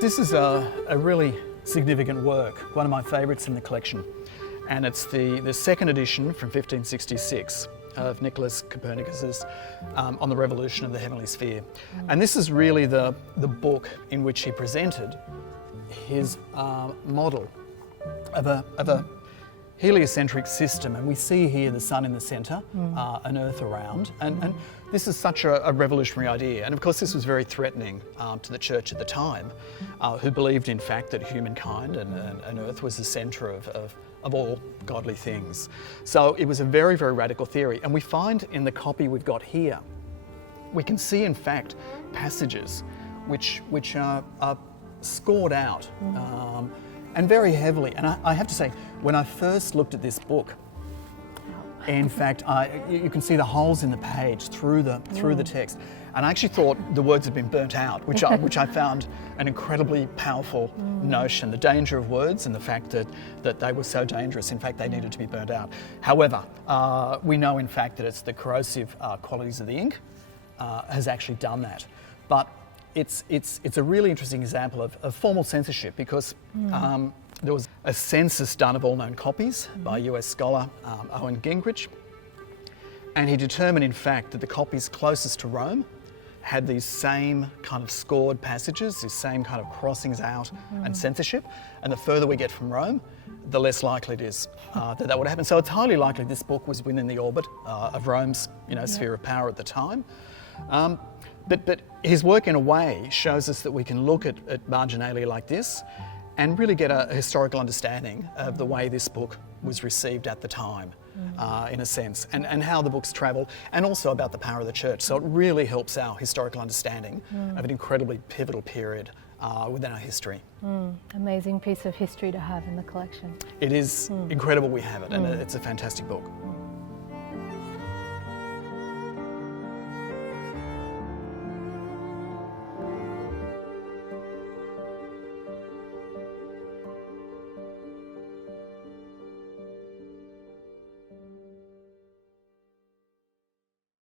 This is a really significant work, one of my favourites in the collection, and it's the second edition from 1566 of Nicholas Copernicus's On the Revolution of the Heavenly Sphere. And this is really the book in which he presented his model of a heliocentric system, and we see here the sun in the centre, an earth around, and this is such a revolutionary idea. And of course this was very threatening to the church at the time, who believed in fact that humankind and earth was the centre of all godly things. So it was a very, very radical theory, and we find in the copy we've got here, we can see in fact passages which are scored out and very heavily. And I have to say, when I first looked at this book, in fact, you can see the holes in the page through the text, and I actually thought the words had been burnt out, which I found an incredibly powerful notion. The danger of words and the fact that they were so dangerous, in fact, they needed to be burnt out. However, we know in fact that it's the corrosive qualities of the ink has actually done that. But it's a really interesting example of formal censorship, because there was a census done of all known copies by US scholar Owen Gingrich, and he determined in fact that the copies closest to Rome had these same kind of scored passages, these same kind of crossings out and censorship, and the further we get from Rome, the less likely it is that would happen. So it's highly likely this book was within the orbit of Rome's sphere of power at the time. But his work in a way shows us that we can look at marginalia like this and really get a historical understanding of the way this book was received at the time, in a sense, and how the books travel, and also about the power of the church. So it really helps our historical understanding of an incredibly pivotal period within our history. Amazing piece of history to have in the collection. It is incredible we have it, and it's a fantastic book.